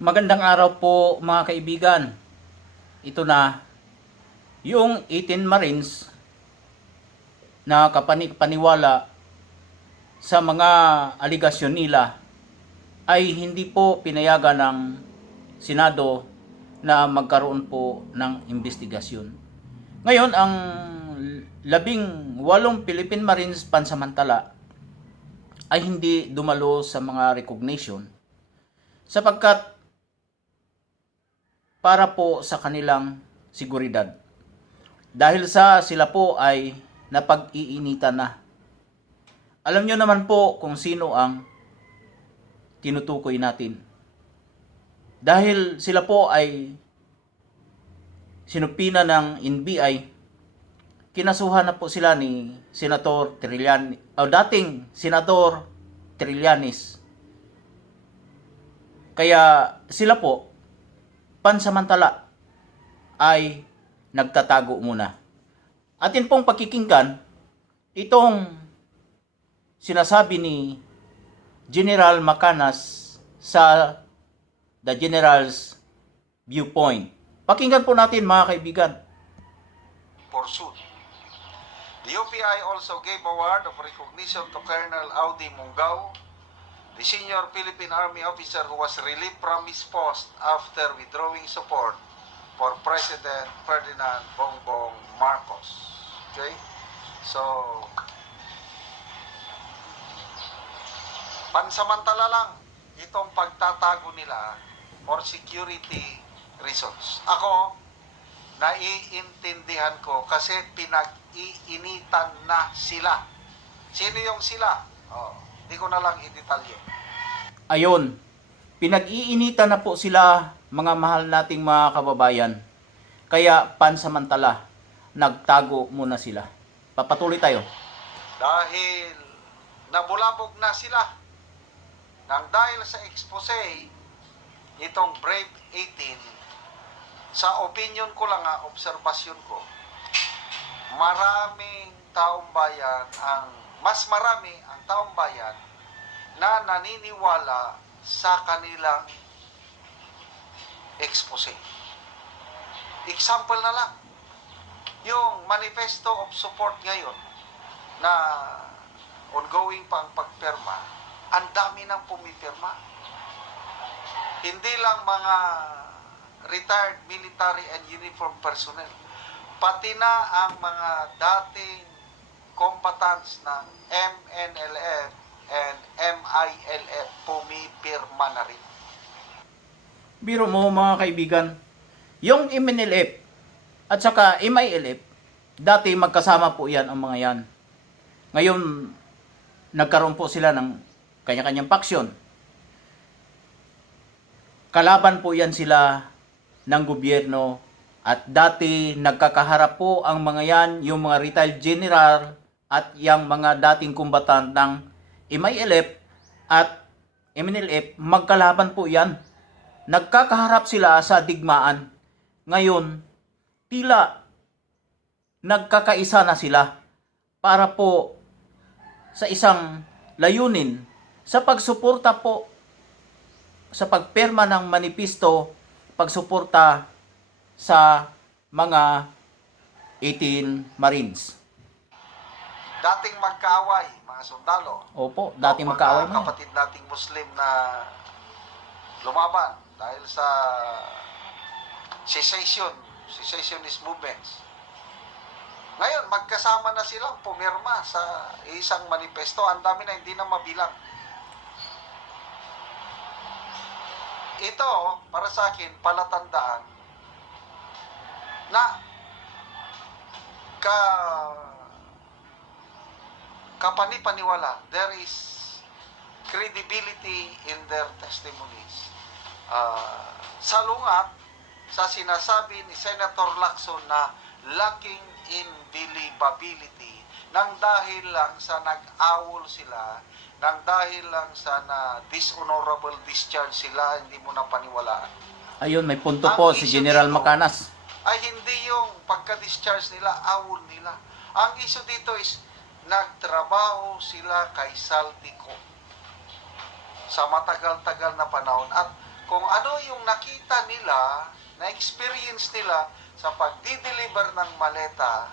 Magandang araw po mga kaibigan. Ito na yung 18 Marines na kapani-paniwala sa mga aligasyon nila ay hindi po pinayagan ng Senado na magkaroon po ng investigasyon. Ngayon, ang 18 Philippine Marines pansamantala ay hindi dumalo sa mga recognition sapagkat para po sa kanilang seguridad. Dahil sa sila po ay napag-iinitan na. Alam nyo naman po kung sino ang tinutukoy natin. Dahil sila po ay sinupina ng NBI, kinasuhan na po sila ni Senator Trillanes, o dating Senator Trillanes. Kaya sila po pansamantala ay nagtatago muna. Atin pong pakikinggan itong sinasabi ni General Macanas sa The General's Viewpoint. Pakinggan po natin mga kaibigan. Pursuit. The UPI also gave award of recognition to Colonel Audi Mungao, the senior Philippine Army officer who was relieved from his post after withdrawing support for President Ferdinand Bongbong Marcos. Okay? So, pansamantala lang itong pagtatago nila for security reasons. Ako, naiintindihan ko kasi pinag-iinitan na sila. Sino yung sila? Hindi ko na lang i-detalye. Ayon, pinag-iinitan na po sila, mga mahal nating mga kababayan. Kaya pansamantala, nagtago muna sila. Papatuloy tayo. Dahil nabulabog na sila nang dahil sa expose itong Brave 18, sa opinion ko lang, obserbasyon ko, maraming taong bayan mas marami ang taong bayan na naniniwala sa kanilang expose. Example na lang, yung manifesto of support ngayon na ongoing pa ang pagpirma, ang dami nang pumipirma. Hindi lang mga retired military and uniform personnel, pati na ang mga dating combatants ng MNLF and MILF pumipirma na rin. Biro mo mga kaibigan, yung MNLF at saka MILF, dati magkasama po yan ang mga yan. Ngayon, nagkaroon po sila ng kanya-kanyang faksyon. Kalaban po yan sila ng gobyerno at dati nagkakaharap po ang mga yan, yung mga retired general at yung mga dating kumbatant ng MILF at MNLF, magkalaban po yan. Nagkakaharap sila sa digmaan. Ngayon, tila nagkakaisa na sila para po sa isang layunin sa pagsuporta po sa pagpirma ng manifesto, pagsuporta sa mga 18 Marines. Dating magkaaway, mga sundalo. Opo, dating magkaaway mga mo. kapatid nating Muslim na lumaban dahil sa secessionist movements. Ngayon, magkasama na silang pumirma sa isang manifesto. Ang dami na hindi na mabilang. Ito, para sa akin, palatandaan na kapani-paniwala, there is credibility in their testimonies. Salungat sa sinasabi ni Senator Lacson na lacking in believability nang dahil lang sa nag-awol sila, nang dahil lang sa na dishonorable discharge sila, hindi mo na paniwalaan. Ayun, may punto po si General Macanas. Ay hindi yung pagka-discharge nila, awol nila. Ang issue dito is nagtrabaho sila kay Saldico sa matagal-tagal na panahon at kung ano yung nakita nila, na-experience nila sa pagdi-deliver ng maleta,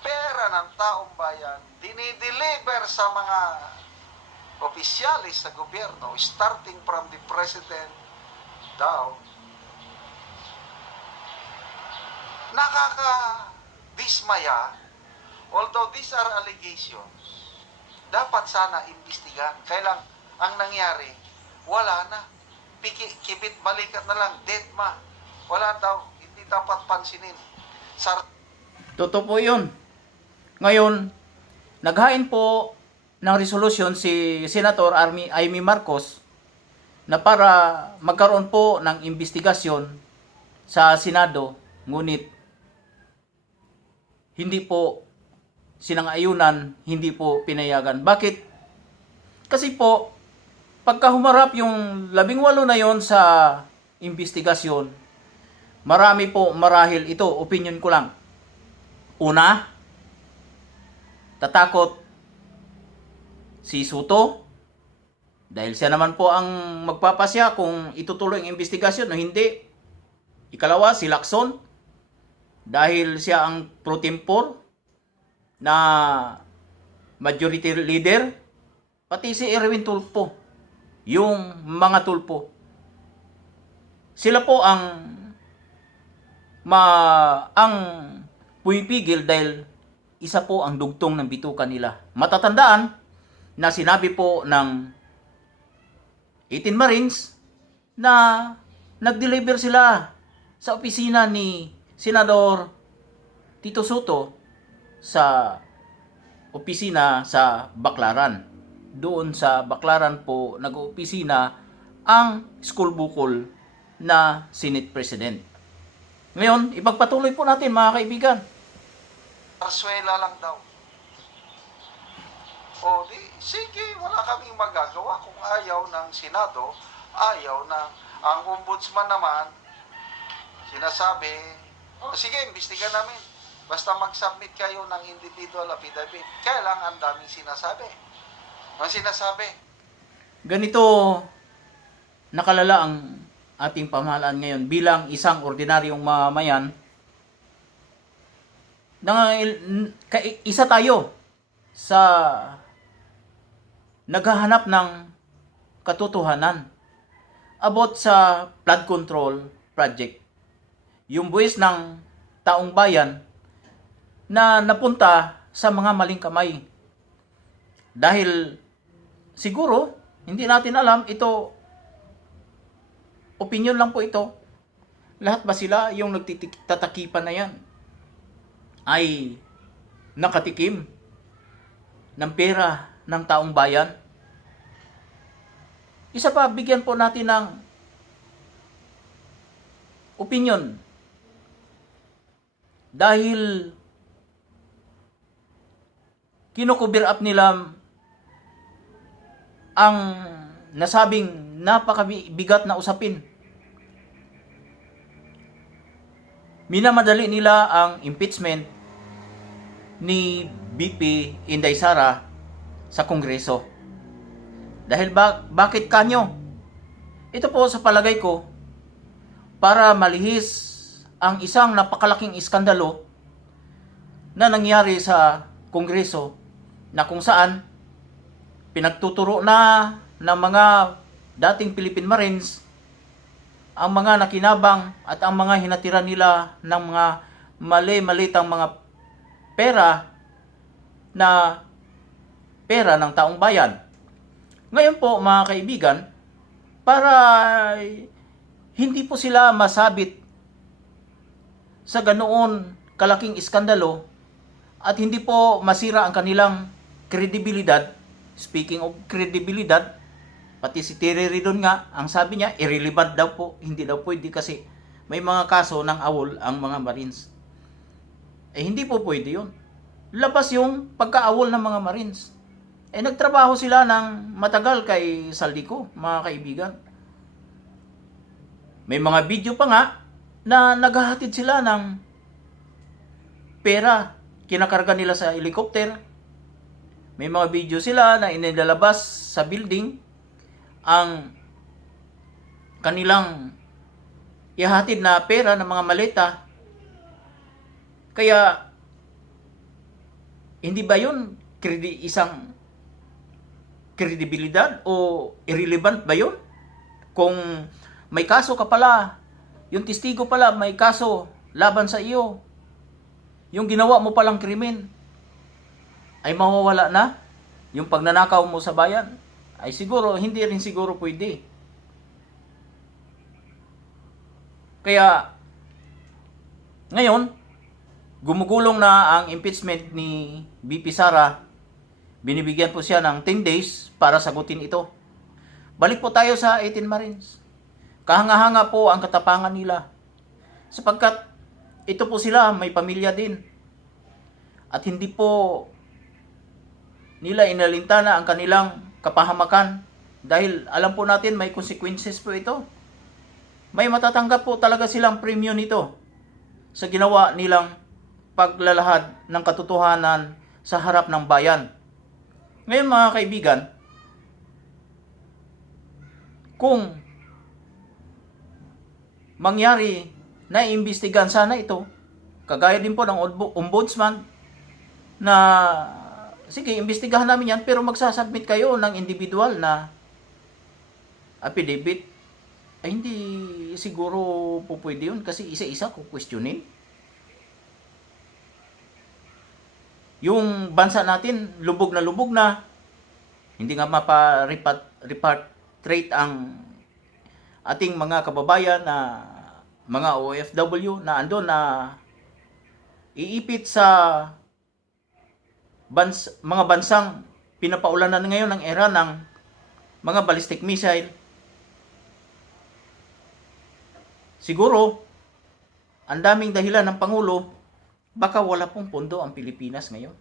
pera ng taong bayan, dinideliver sa mga opisyalis sa gobyerno, starting from the president down, nakaka-dismaya. Although these are allegations, dapat sana imbestigahan. Kailang ang nangyari, wala na. Kibit balikat na lang, dead ma. Wala daw, hindi dapat pansinin. Totoo po yun. Ngayon, naghain po ng resolusyon si Senator Amy Marcos na para magkaroon po ng investigasyon sa Senado, ngunit hindi po sinang-ayunan, hindi po pinayagan. Bakit? Kasi po, pagka humarap yung 18 na yon sa investigasyon, marami po marahil ito, opinion ko lang. Una, tatakot si Soto dahil siya naman po ang magpapasya kung itutuloy ang investigasyon o hindi. Ikalawa, si Lacson dahil siya ang pro tempore na majority leader, pati si Erwin Tulfo, yung mga Tulfo. Sila po ang pumipigil dahil isa po ang dugtong ng bituka nila. Matatandaan na sinabi po ng 18 Marines na nag-deliver sila sa opisina ni Senador Tito Soto sa opisina sa Baclaran. Doon sa Baclaran po nag-opisina ang school bukol na Senate President. Ngayon, ipagpatuloy po natin mga kaibigan. Arsuela lang daw. O di, sige, wala kaming magagawa kung ayaw ng Senado, ayaw ng ang ombudsman naman, sinasabi, sige, imbestigan namin. Basta mag-submit kayo ng individual affidavit. Kaya lang ang daming sinasabi. Ang sinasabi, ganito nakalala ang ating pamahalaan ngayon bilang isang ordinaryong mamamayan. Isa tayo sa naghahanap ng katotohanan about sa flood control project. Yung buwis ng taong bayan na napunta sa mga maling kamay. Dahil siguro, hindi natin alam, ito, opinion lang po ito. Lahat ba sila, yung nagtatakipan na yan, ay nakatikim ng pera ng taong bayan? Isa pa, bigyan po natin ng opinion. Dahil kino-cover up nila ang nasabing napakabigat na usapin. Minamadali nila ang impeachment ni BP Inday Sara sa Kongreso. Dahil bakit kanyo? Ito po sa palagay ko, para malihis ang isang napakalaking iskandalo na nangyari sa Kongreso na kung saan pinagtuturo na ng mga dating Philippine Marines ang mga nakinabang at ang mga hinatira nila ng mga mali-malitang mga pera na pera ng taong bayan. Ngayon po mga kaibigan, para hindi po sila masabit sa ganoon kalaking iskandalo at hindi po masira ang kanilang kredibilidad. Speaking of kredibilidad, pati si Terry Ridon nga, ang sabi niya, irrelevant daw po. Hindi daw pwede kasi may mga kaso ng awol ang mga Marines. Hindi po pwede yun. Labas yung pagka-awol ng mga Marines. Nagtrabaho sila ng matagal kay Saldico, mga kaibigan. May mga video pa nga na naghahatid sila ng pera. Kinakarga nila sa helicopter. May mga video sila na inilalabas sa building ang kanilang ihatid na pera ng mga maleta. Kaya, hindi ba yun isang kredibilidad o irrelevant ba yun? Kung may kaso ka pala, yung testigo pala may kaso laban sa iyo, yung ginawa mo palang krimen ay mawawala na, yung pagnanakaw mo sa bayan ay siguro, hindi rin siguro pwede. Kaya, ngayon, gumugulong na ang impeachment ni VP Sara. Binibigyan po siya ng 10 days para sagutin ito. Balik po tayo sa 18 Marines. Kahanga-hanga po ang katapangan nila. Sapagkat ito po sila, may pamilya din. At hindi po nila inalintana ang kanilang kapahamakan. Dahil alam po natin may consequences po ito. May matatanggap po talaga silang premyo nito sa ginawa nilang paglalahad ng katotohanan sa harap ng bayan. Ngayon mga kaibigan, kung mangyari na iimbestigahan sana ito, kagaya din po ng ombudsman, na sige, imbestigahan namin yan, pero magsasubmit kayo ng individual na affidavit, ay hindi siguro po pwede yun kasi isa-isa ko questionin. Yung bansa natin, lubog na, hindi nga mapa-repatriate ang ating mga kababayan na mga OFW na andon na iipit sa mga bansang pinapaulanan ngayon ng era ng mga ballistic missile. Siguro, ang daming dahilan ng Pangulo, baka wala pong pondo ang Pilipinas ngayon.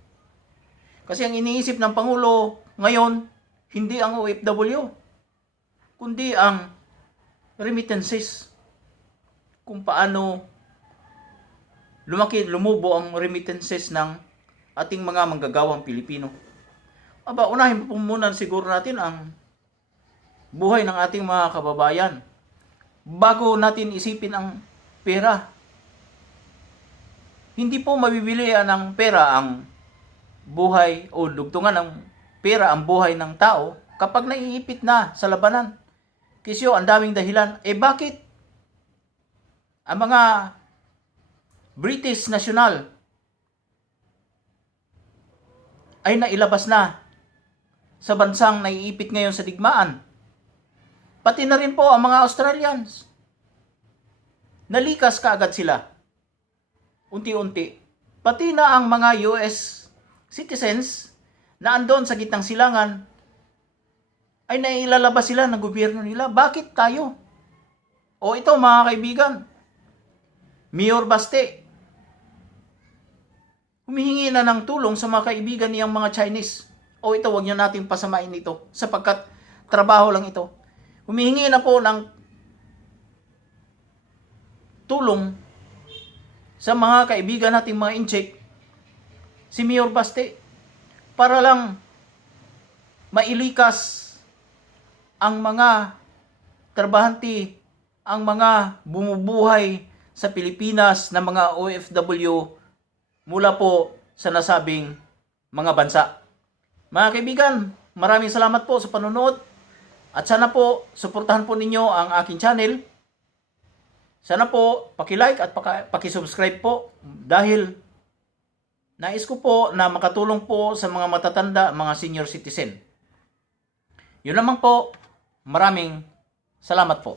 Kasi ang iniisip ng Pangulo ngayon, hindi ang OFW, kundi ang remittances. Kung paano lumubo ang remittances ng ating mga manggagawang Pilipino. Aba, unahin po muna siguro natin ang buhay ng ating mga kababayan bago natin isipin ang pera. Hindi po mabibili ng pera ang buhay o dugtungan ng pera ang buhay ng tao kapag naiipit na sa labanan. Kasi ang daming dahilan. Bakit ang mga British national ay nailabas na sa bansang naiipit ngayon sa digmaan? Pati na rin po ang mga Australians. Nalikas kaagad sila. Unti-unti. Pati na ang mga US citizens na andon sa gitnang silangan ay nailalabas sila ng gobyerno nila. Bakit tayo? O ito mga kaibigan, Mayor Baste, humihingi na ng tulong sa mga kaibigan niyang mga Chinese. O ito, wag niyo natin pasamain ito sapagkat trabaho lang ito. Humihingi na po ng tulong sa mga kaibigan nating mga incheck, si Mayor Baste, para lang mailikas ang mga trabahante, ang mga bumubuhay sa Pilipinas na mga OFW mula po sa nasabing mga bansa. Mga kaibigan, maraming salamat po sa panonood at sana po suportahan po ninyo ang aking channel. Sana po paki-like at paki-subscribe po dahil nais ko po na makatulong po sa mga matatanda, mga senior citizen. Yun naman po, maraming salamat po.